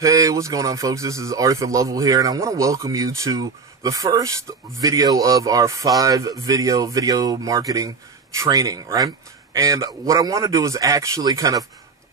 Hey, what's going on, folks? This is Arthur Lovell here, and I want to welcome you to the first video of our 5-video marketing training, right? And what I want to do is actually kind of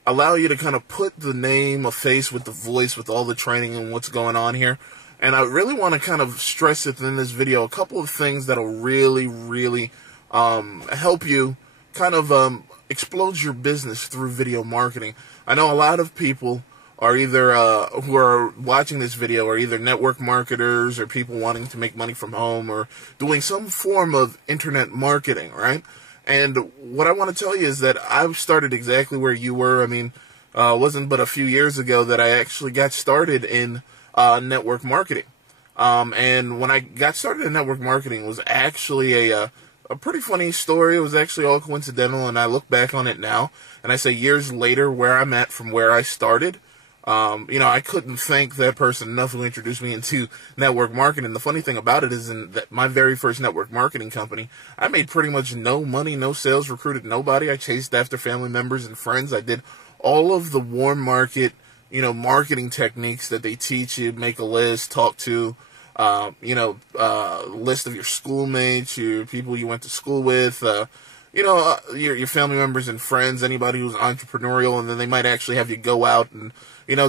allow you to kind of put the name, a face with the voice, with all the training and what's going on here. And I really want to kind of stress within this video a couple of things that'll really help you kind of explode your business through video marketing. I know a lot of people are either who are watching this video are either network marketers or people wanting to make money from home or doing some form of internet marketing, right? And what I want to tell you is that I've started exactly where you were. I mean, it wasn't but a few years ago that I actually got started in network marketing. And when I got started in network marketing, it was actually a pretty funny story. It was actually all coincidental, and I look back on it now, and I say years later where I'm at from where I started. I couldn't thank that person enough who introduced me into network marketing. The funny thing about it is that my very first network marketing company, I made pretty much no money, no sales, recruited nobody. I chased after family members and friends. I did all of the warm market, marketing techniques that they teach you. Make a list, talk to, list of your schoolmates, your people you went to school with, your family members and friends, anybody who's entrepreneurial, and then they might actually have you go out and,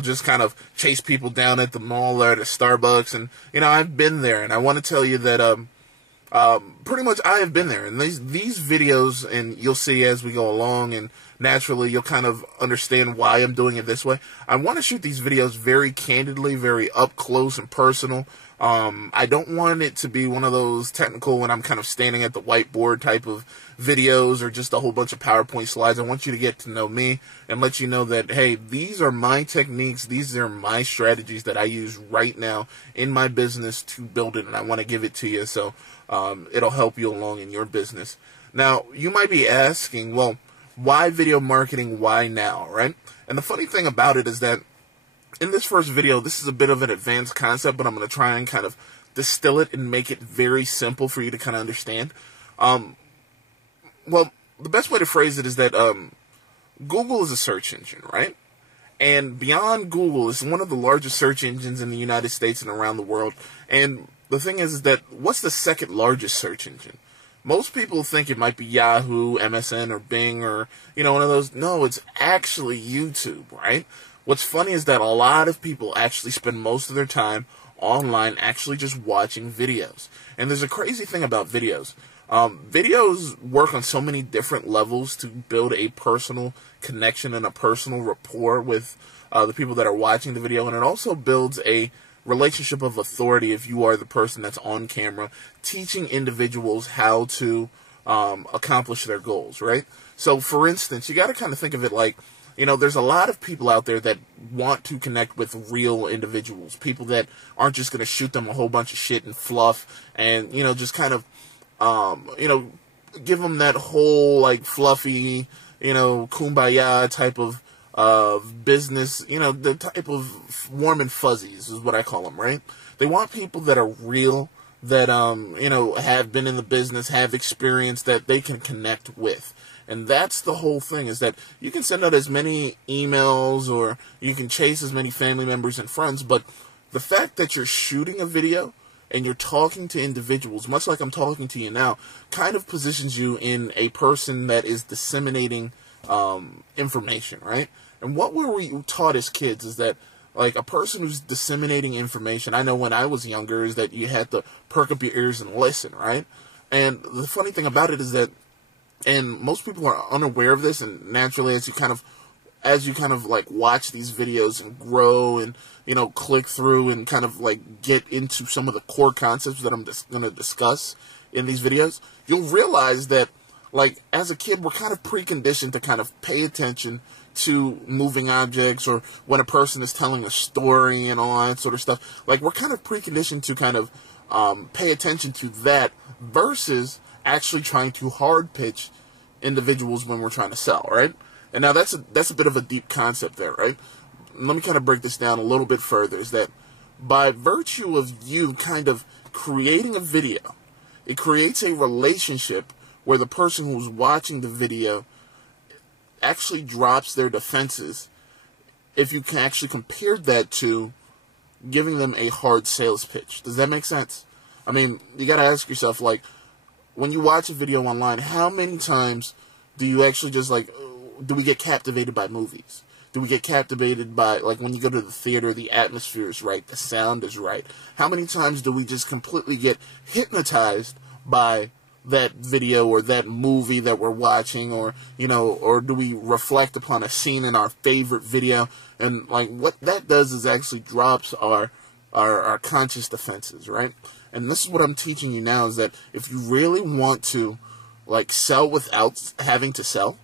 just kind of chase people down at the mall or at a Starbucks. And, I've been there, and I want to tell you that, pretty much I have been there. And these videos, and you'll see as we go along, and naturally you'll kind of understand why I'm doing it this way. I want to shoot these videos very candidly, very up close and personal. I don't want it to be one of those technical when I'm kind of standing at the whiteboard type of videos or just a whole bunch of PowerPoint slides. I want you to get to know me and let you know that, hey, these are my techniques. These are my strategies that I use right now in my business to build it, and I want to give it to you so it'll help you along in your business. Now, you might be asking, well, why video marketing? Why now, right? And the funny thing about it is that in this first video, this is a bit of an advanced concept, but I'm going to try and kind of distill it and make it very simple for you to kind of understand. Well, the best way to phrase it is that Google is a search engine, right? And beyond Google is one of the largest search engines in the United States and around the world. And the thing is that what's the second largest search engine? Most people think it might be Yahoo, MSN, or Bing, or, one of those. No, it's actually YouTube, right? What's funny is that a lot of people actually spend most of their time online actually just watching videos. And there's a crazy thing about videos. Videos work on so many different levels to build a personal connection and a personal rapport with the people that are watching the video. And it also builds a relationship of authority if you are the person that's on camera teaching individuals how to accomplish their goals, right? So, for instance, you got to kind of think of it like, there's a lot of people out there that want to connect with real individuals, people that aren't just going to shoot them a whole bunch of shit and fluff and, just kind of, give them that whole, like, fluffy, kumbaya type of business, the type of warm and fuzzies is what I call them, right? They want people that are real, that, have been in the business, have experience that they can connect with. And that's the whole thing, is that you can send out as many emails or you can chase as many family members and friends, but the fact that you're shooting a video and you're talking to individuals, much like I'm talking to you now, kind of positions you in a person that is disseminating information, right? And what were we taught as kids is that, like, a person who's disseminating information, I know when I was younger, is that you had to perk up your ears and listen, right? And the funny thing about it is that, and most people are unaware of this, and naturally as you kind of like watch these videos and grow and, click through and kind of like get into some of the core concepts that I'm just going to discuss in these videos, you'll realize that, like, as a kid, we're kind of preconditioned to kind of pay attention to moving objects, or when a person is telling a story and all that sort of stuff. Like, we're kind of preconditioned to kind of pay attention to that versus actually trying to hard pitch individuals when we're trying to sell, right? And now that's a bit of a deep concept there, right? Let me kind of break this down a little bit further, is that by virtue of you kind of creating a video, it creates a relationship where the person who's watching the video actually drops their defenses if you can actually compare that to giving them a hard sales pitch. Does that make sense? I mean, you got to ask yourself, like, when you watch a video online, how many times do you actually just, like, do we get captivated by movies? Do we get captivated by, like, when you go to the theater, the atmosphere is right, the sound is right? How many times do we just completely get hypnotized by that video or that movie that we're watching, or, you know, or do we reflect upon a scene in our favorite video? And, like, what that does is actually drops our conscious defenses, right? And this is what I'm teaching you now, is that if you really want to, like, sell without having to sell,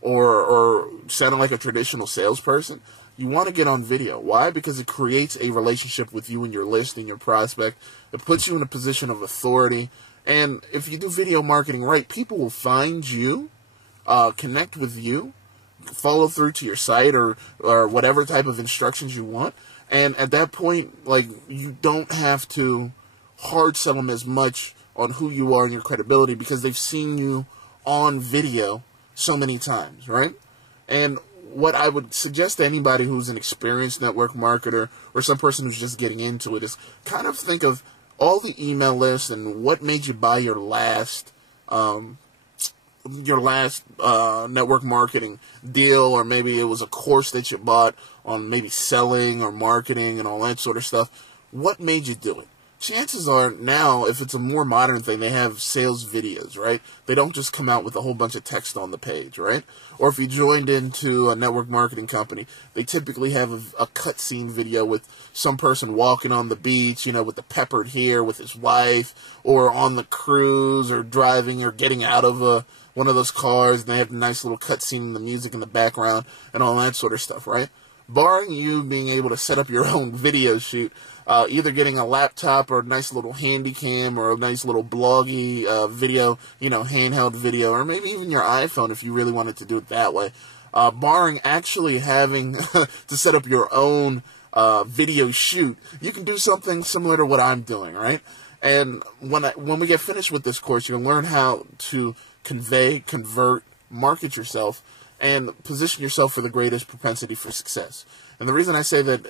or sounding like a traditional salesperson, you want to get on video. Why? Because it creates a relationship with you and your list and your prospect. It puts you in a position of authority. And if you do video marketing right, people will find you, connect with you, follow through to your site or whatever type of instructions you want. And at that point, like, you don't have to hard sell them as much on who you are and your credibility, because they've seen you on video so many times, right? And what I would suggest to anybody who's an experienced network marketer or some person who's just getting into it is kind of think of all the email lists and what made you buy your last network marketing deal, or maybe it was a course that you bought on maybe selling or marketing and all that sort of stuff. What made you do it? Chances are now, if it's a more modern thing, they have sales videos, right? They don't just come out with a whole bunch of text on the page, right? Or if you joined into a network marketing company, they typically have a cutscene video with some person walking on the beach, you know, with the peppered hair with his wife, or on the cruise, or driving, or getting out of one of those cars, and they have a nice little cutscene and the music in the background and all that sort of stuff, right? Barring you being able to set up your own video shoot, either getting a laptop or a nice little handy cam or a nice little bloggy video, you know, handheld video, or maybe even your iPhone if you really wanted to do it that way. Barring actually having to set up your own video shoot, you can do something similar to what I'm doing, right? And when we get finished with this course, you're going to learn how to convey, convert, market yourself, and position yourself for the greatest propensity for success. And the reason I say that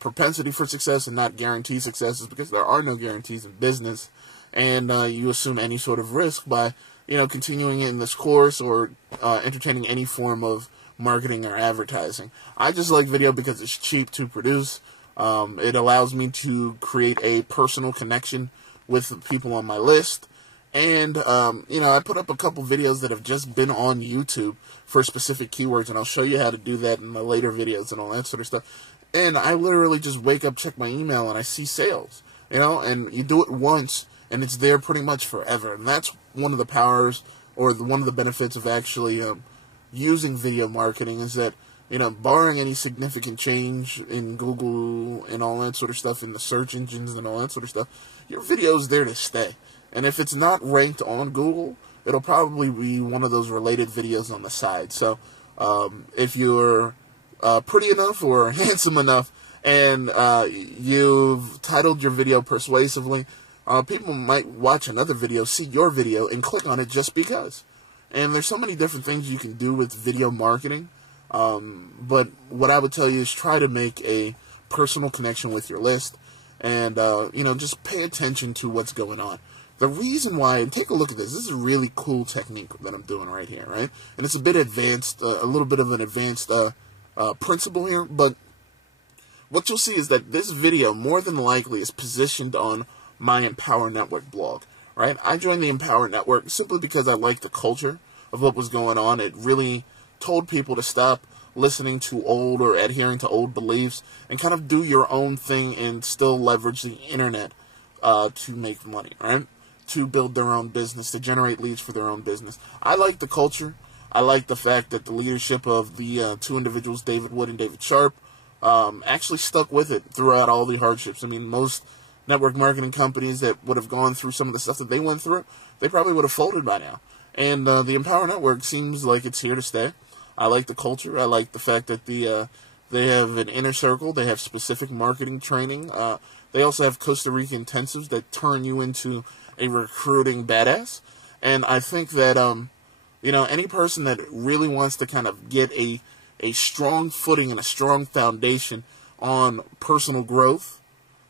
propensity for success and not guaranteed success is because there are no guarantees in business, and you assume any sort of risk by, you know, continuing in this course or entertaining any form of marketing or advertising. I just like video because it's cheap to produce. It allows me to create a personal connection with the people on my list. And, you know, I put up a couple videos that have just been on YouTube for specific keywords, and I'll show you how to do that in the later videos and all that sort of stuff. And I literally just wake up, check my email, and I see sales, you know, and you do it once, and it's there pretty much forever. And that's one of the powers, or one of the benefits of actually using video marketing, is that, you know, barring any significant change in Google and all that sort of stuff, in the search engines and all that sort of stuff, your video is there to stay. And if it's not ranked on Google, it'll probably be one of those related videos on the side. So if you're pretty enough or handsome enough, and you've titled your video persuasively, people might watch another video, see your video, and click on it just because. And there's so many different things you can do with video marketing. But what I would tell you is try to make a personal connection with your list, and you know, just pay attention to what's going on. The reason why, and take a look at this, this is a really cool technique that I'm doing right here, right? And it's a bit advanced, a little bit of an advanced principle here, but what you'll see is that this video more than likely is positioned on my Empower Network blog, right? I joined the Empower Network simply because I liked the culture of what was going on. It really told people to stop listening to old or adhering to old beliefs and kind of do your own thing and still leverage the internet to make money, right? To build their own business, to generate leads for their own business. I like the culture. I like the fact that the leadership of the two individuals, David Wood and David Sharp, actually stuck with it throughout all the hardships. I mean, most network marketing companies that would have gone through some of the stuff that they went through, they probably would have folded by now. And the Empower Network seems like it's here to stay. I like the culture. I like the fact that they have an inner circle. They have specific marketing training. They also have Costa Rica intensives that turn you into a recruiting badass. And I think that, you know, any person that really wants to kind of get a a strong footing and a strong foundation on personal growth,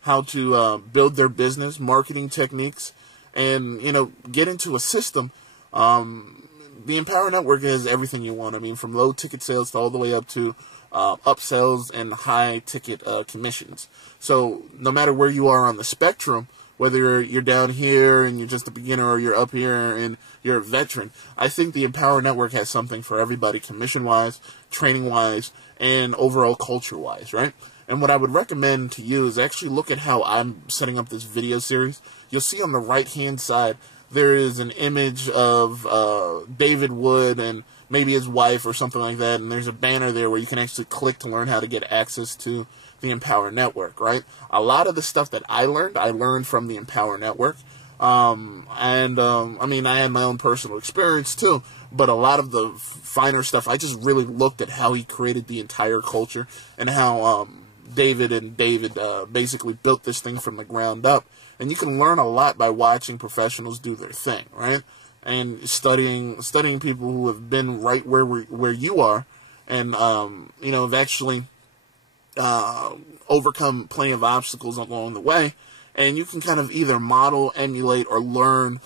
how to build their business, marketing techniques, and, you know, get into a system. The Empower Network is everything you want. I mean, from low ticket sales to all the way up to upsells and high ticket commissions. So no matter where you are on the spectrum, whether you're down here and you're just a beginner or you're up here and you're a veteran, I think the Empower Network has something for everybody, commission-wise, training-wise, and overall culture-wise, right? And what I would recommend to you is actually look at how I'm setting up this video series. You'll see on the right-hand side, there is an image of David Wood and maybe his wife or something like that, and there's a banner there where you can actually click to learn how to get access to the Empower Network, right? A lot of the stuff that I learned from the Empower Network. I mean, I had my own personal experience too, but a lot of the finer stuff, I just really looked at how he created the entire culture and how David basically built this thing from the ground up. And you can learn a lot by watching professionals do their thing, right? And studying people who have been right where you are, and you know, have actually overcome plenty of obstacles along the way. And you can kind of either model, emulate, or learn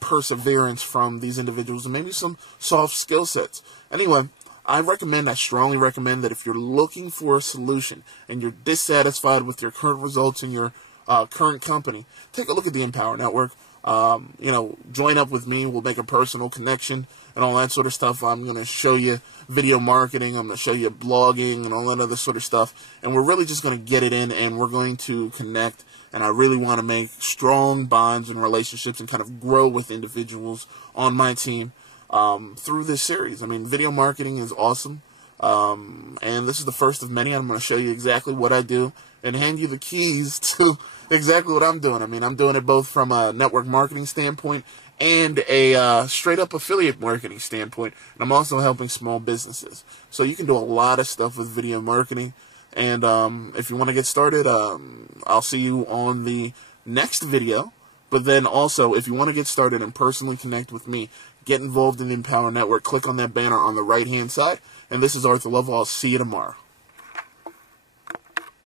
perseverance from these individuals, and maybe some soft skill sets. Anyway, I strongly recommend that if you're looking for a solution and you're dissatisfied with your current results in your current company, take a look at the Empower Network. You know, join up with me. We'll make a personal connection and all that sort of stuff. I'm going to show you video marketing. I'm going to show you blogging and all that other sort of stuff. And we're really just going to get it in, and we're going to connect. And I really want to make strong bonds and relationships and kind of grow with individuals on my team through this series. I mean, video marketing is awesome. And this is the first of many. I'm going to show you exactly what I do and hand you the keys to exactly what I'm doing. I mean, I'm doing it both from a network marketing standpoint and a straight-up affiliate marketing standpoint. And I'm also helping small businesses. So you can do a lot of stuff with video marketing. And if you want to get started, I'll see you on the next video. But then also, if you want to get started and personally connect with me, get involved in the Empower Network, click on that banner on the right-hand side. And this is Arthur Lovell. I'll see you tomorrow.